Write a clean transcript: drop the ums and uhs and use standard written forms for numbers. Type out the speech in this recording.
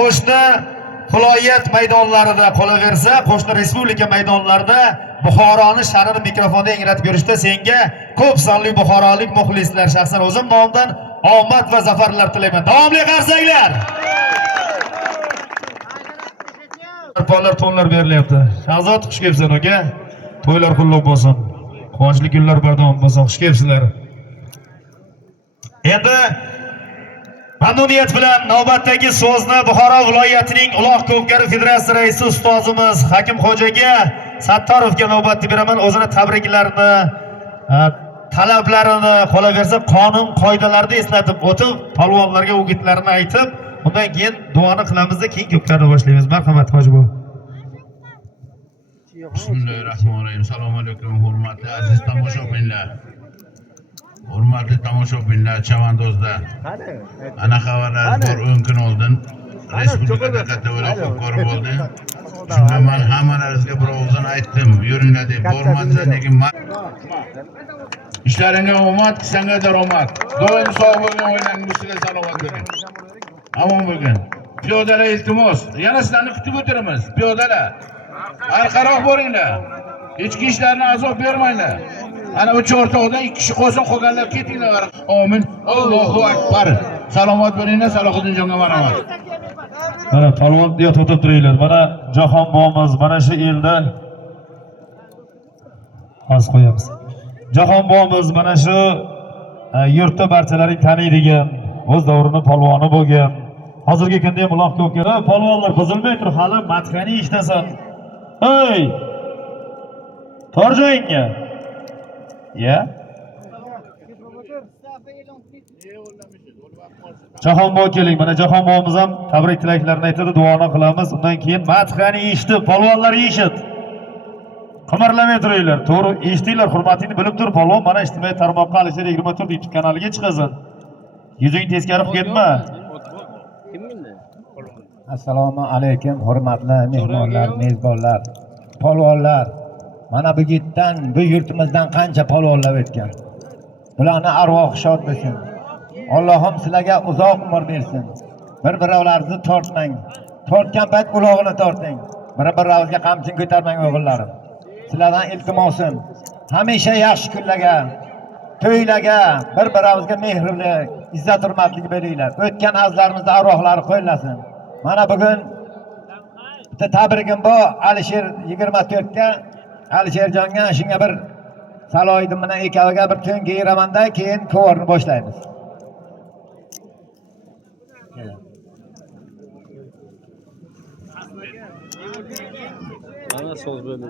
qo'shni viloyat maydonlarida qolaversa, qo'shni respublika maydonlarida Buxoroni sha'nini mikrofonda anglatib yurishda senga ko'p sonli buxorolik muxlislar shaxsan o'zim nomidan omad va zafarlar tilayman. Davomli qarsanglar. Arpalar tonlar berilyapti. Shahzod xush kelibsan aka. To'ylar qullab bo'lsin. Quvonchli kunlar bardavom bo'lsin. Xush kelibsizlar. Endi mamnuniyat bilan navbatdagi so'zni Buxoro viloyatining Uloq Ko'pkari federatsiya raisi ustozimiz Hakimxo'jaga Sattarovga navbatni beraman. O'zini tabriklarini, talablarini, qolaversa qonun qoidalarni eslatib o'tib, palvonlarga o'gitlarini aytib, undan keyin duoni qilamiz-da, keyin ko'pkarni boshlaymiz. Marhamat hoji bu. Bismillahirrahmanirrahim. Assalomu alaykum hurmatli aziz tomoshabinlar. Hurmatli tomoshabinlar, Chavandozda ana xabarlar bor 10 kun oldin respublikada katta o'ylab ko'rib bo'ldi. Shunda men hammalaringizga bir og'zdan aytdim, yuringlar deb. Bormadinglar, lekin ishlaringga omad, senga daromad. Doim sog' bo'lgan, o'ylaringizga salomat bo'ling. Omon bo'lgin. Piyodalar iltimos, yana sizlarni kutib o'tiramiz. Piyodalar arqaroq bo'ringlar. Ichki ishlarni azob bermanglar. Ana bu o'rtoqda 2 kishi qolsin, qolganlar ketinglar. Amin. Allohu akbar. Salomat bo'linglar, Salohiddinjonga marhamat. Mana palvon deb o'tib turinglar. Mana jahon bomiz, mana shu elda haz qo'yamiz. Jahon bomiz mana shu yurtda barchalaring taniydigan, o'z davrining palvoni bo'lgan. Hozirgi kunda ham Uloq Ko'pkari palvonlar buzilmay turib, hali madhani ishtasan. Hey! Torjoyingga. Ya? Jahonbo keling. Mana Jahonbomiz ham tabrik tilaklarini aytadi, duoni qilamiz. Undan keyin madhani eshitib, palvonlar eshit. Qimirlamay turinglar. To'g'ri eshitinglar, hurmatingni bilib tur palvon. Mana ijtimoiy tarmoqqa Alisher 24 YouTube kanaliga chiqasan. Yuzing teskari qilib ketma. Assalomu alaykum hurmatli mehmonlar, mezbonlar, polvonlar. Mana bu yurtdan, bu yurtimizdan qancha polvonlar o'tgan. Ularning arvohi shod bo'lsin. Allohim sizlarga uzoq umr bersin. Bir-birovlarni tortmang. Tortgan payt ulog'ini torting. Bir-birovga qamchin ko'tarmang o'g'illarim. Sizlardan iltimosim, hamisha yaxshi kunlarga, to'ylarga bir-birovga mehrli, izzat hurmatli bo'linglar. O'tgan azlarimizning arvohlari qo'yilsin. Mana bugun bitta tabrigim bor Alisher 24 ga. Alisherjonga shunga bir saloydim bilan ikkoviga bir to'nga yeraman-da, keyin ko'rni boshlaymiz. Mana so'z bo'ldi.